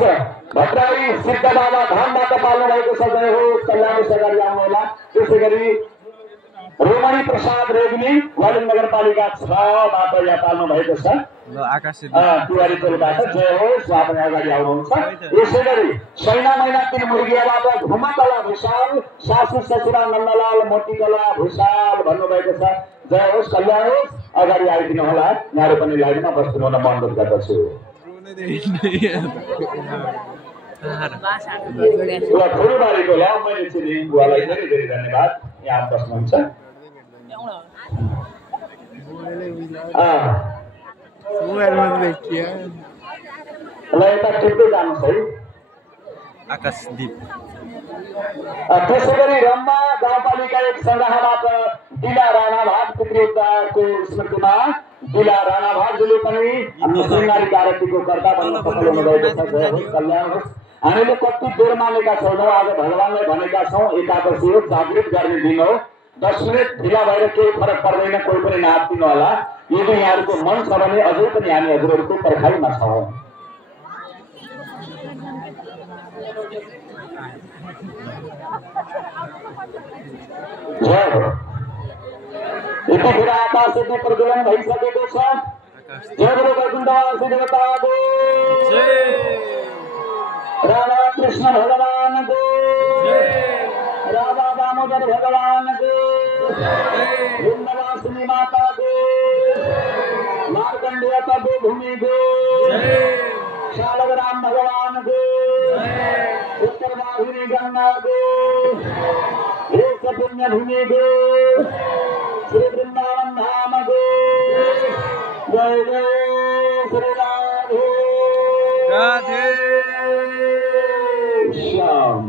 भट्टराई सिद्ध बाबा धामबाट पाल्नु भएको छ। जय होस्, कल्याणेश अगाडि आउनु होला। त्यसै गरी रोमणी प्रसाद रेग्मी वालिङ नगरपालिका 6बाट यहाँ पाल्नु भएको छ तिवारी टोलबाट। जय होस्, उहाँ पनि अगाडि आउनुहुन्छ। यसै गरी सैना महिना 3 मुर्गियाबाट घुमकला भुषाल सासु ससुरा नन्दलाल मोतीकला भुषाल भन्नुभएको छ। जय होस्, कल्याण होस्, अगाडि आइदिनु होला। यहाँहरू पनि लाइनमा बस्नु हुन अनुरोध गर्दछु। ठुलोबारीको ल मैले चिने बुवालाई धेरै धेरै धन्यवाद, यहाँ बस्नुहुन्छ। ल यता टिप्दै जानुहोस् है। आकाशदीप त्यसै गरी रम्बा गाउँपालिका 1 सङ्ग्रहबाट दिला राणा भाग पितृउद्धारको स्मृतिमा दिला राणा भागले पनि आफ्नो शृङ्गारिक आरतीको कर्ता बन्न सफल हुनुभएको छ। जय होस्, कल्याण होस्। हामीले कति बेर मानेका छैनौँ, आज भगवानलाई भनेका छौँ एकादशी हो, जागृत गर्ने दिन हो। 10 मिनट ढिला भएर केही फरक पर्दैन, कोही पनि नआत्तिनु होला। यदि यहाँहरूको मन छ भने अझै पनि हामी हजुरहरूको पर्खाइमा छौँ। यतिखेर आकाशको प्रज्वलन भइसकेको छ। जय गुरु वैकुण्ठवासी देवताको, राधा कृष्ण भगवानको, राधा दामोदर भगवानको, वृन्दवासिनी माताको, मार्कण्डेय तपोभूमिको, शालग्राम भगवानको, उत्तरवाहिनी गंगाको, पुण्य भूमिको, श्री वृंदावन धामको। जय जय श्री राधे राधे श्याम।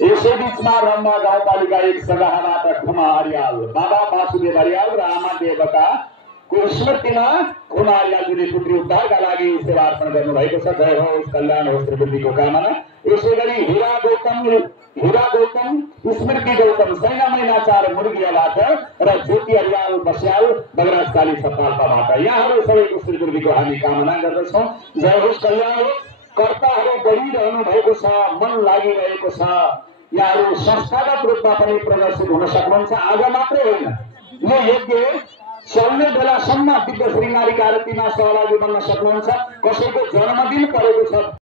यसै बीचमा रम्बा गाउँपालिका 1 सङ्ग्रहबाट खुमा हरियाल बाबा वासुदेव हरियाल र आमा देवताको स्मृतिमा खुमा हरियालजीले पुत्री उद्धारका लागि सेवा अर्पण गर्नुभएको छ। जय होस्, कल्याण होस्, वृद्धिको कामना। यसै गरी हीरा गौतम स्मृति गौतम सैना महिना 4 मुर्गियाबाट र ज्योति हरियाल बस्याल बगराजकाली सपाल्पाबाट यहाँहरू सबैको श्रीवृद्धिको हामी कामना गर्दछौँ। जय होस्, कल्याण होस्। कर्ताहरू बढिरहनु भएको छ, मन लागिरहेको छ। यहाँहरू संस्थागत रूपमा पनि प्रदर्शित हुन सक्नुहुन्छ। आज मात्रै होइन, यो यज्ञ चल्ने बेलासम्म दिव्य श्रृङ्गारिक आरतीमा सहभागी बन्न सक्नुहुन्छ। कसैको जन्मदिन परेको छ